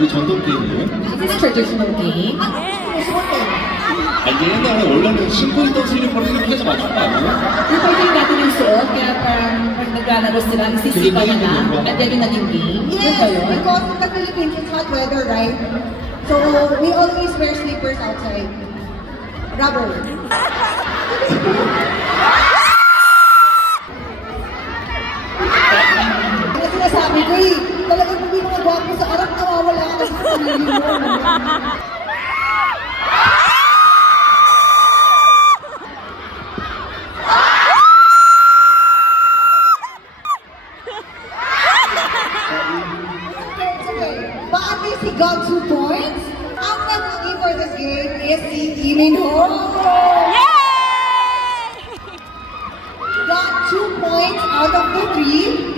이 전통 게임이에요? This is traditional game. 아니 옛날에 원래는 신고 있던 슬리퍼를 이렇게 해서 맞춘 거 아니에요? Before yung dati yung suot, kaya pag naglalaro sila, isisipa na na, at yan yung naging game. Yes, because in the Philippines, it's hot weather, right? So, we always wear slippers outside. Rubber. Kaya sinasabi ko talagang kung may mga gwapo sa arap, nawawala ka sa sarili mo. But at least he got 2 points. Ang nag-looking for this game is si Lee Min-ho. Yay! Got 2 points out of the 3.